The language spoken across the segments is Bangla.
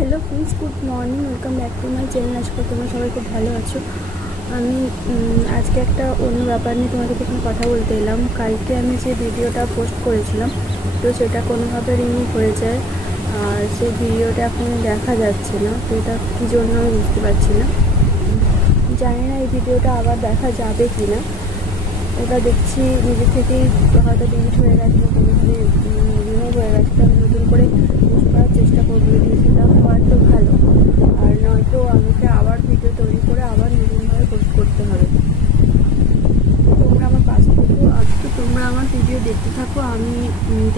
Hello friends, good morning, welcome back to my channel. आशा कরি তোমরা সবাই খুব ভালো আছো। আমি আজকে একটা অন্য ব্যাপার নিয়ে তোমাদের সাথে কথা বলতে এলাম। কালকে আমি যে ভিডিওটা পোস্ট করেছিলাম, তো সেটা কোনোভাবে রিমুভ হয়ে যায়, আর সেই ভিডিওটা এখন দেখা যাচ্ছে না। তো এটা কী জন্য আমি বুঝতে পারছি না, জানি না এই ভিডিওটা আবার দেখা যাবে কি না। ওটা দেখছি নিজে থেকেই হয়তো ডিলিট হয়ে গেছে, কোনোভাবে রিমুভ হয়ে গেছে। তো আমি নতুন করে পোস্ট করার চেষ্টা করবো, যদি সেটা হয় তো ভালো, আর নয়তো আমাকে আবার ভিডিও তৈরি করে আবার নতুনভাবে পোস্ট করতে হবে। তোমরা আমার পাশে থেকো, আজকে তোমরা আমার ভিডিও দেখতে থাকো। আমি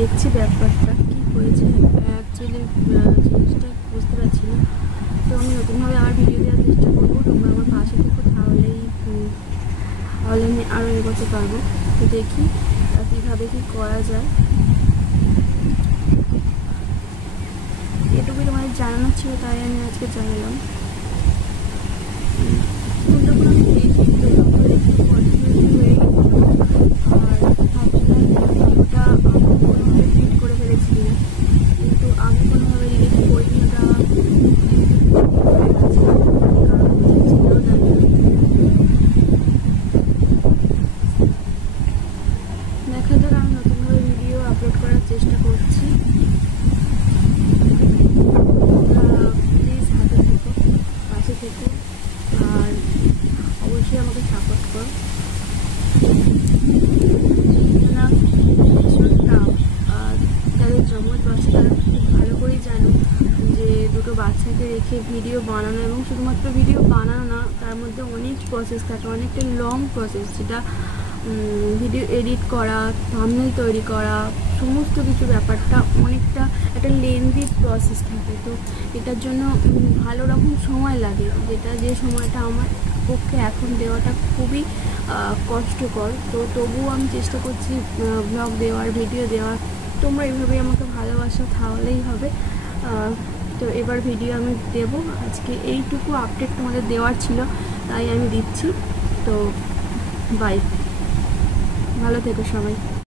দেখছি ব্যাপারটা কী হয়েছে, অ্যাকচুয়ালি জিনিসটা বুঝতে পারছি না। তো আমি নতুনভাবে আবার ভিডিও দেওয়ার চেষ্টা করবো। তোমরা আমার পাশে থেকো, তাহলে আমি আরও এগোতে পারবো। তো দেখি কীভাবে কী করা যায়। এটুকুই তোমাদের জানানো ছিল, তাই আমি আজকে জানালাম। তখন আমি হয়ে গেল, আর ভাবছিলাম ওটা আমি কোনোভাবে ডিলিট করে ফেলেছি, কিন্তু আমি কোনোভাবে ডিলিট করিনি। ওটা দেখা যাক, আমি নতুনভাবে ভিডিও আপলোড করার চেষ্টা করছি। প্লিজ হাতে থেকো, পাশে থেকো, আর অবশ্যই আমাকে সাপোর্ট করো। না ভীষণ টাফ, যাদের জমজ বাচ্চা তারা খুব ভালো করেই জানো যে দুটো বাচ্চাকে রেখে ভিডিও বানানো, এবং শুধুমাত্র ভিডিও বানানো না, তার মধ্যে অনেক প্রসেস থাকে, অনেকটা লং প্রসেস, যেটা ভিডিও এডিট করা, থাম্বনেল তৈরি করা, সমস্ত কিছু ব্যাপারটা অনেকটা একটা লেন্দি প্রসেস থাকে। তো এটার জন্য ভালো রকম সময় লাগে, যে সময়টা আমার পক্ষে এখন দেওয়াটা খুবই কষ্টকর। তো তবুও আমি চেষ্টা করছি ব্লগ দেওয়ার, ভিডিও দেওয়ার। তোমরা এইভাবেই আমাকে ভালোবাসো, তাহলেই হবে। তো এবার ভিডিও আমি দেবো। আজকে এইটুকু আপডেট তোমাদের দেওয়ার ছিল, তাই আমি দিচ্ছি। তো বাই, ভালো থেকো সবাই।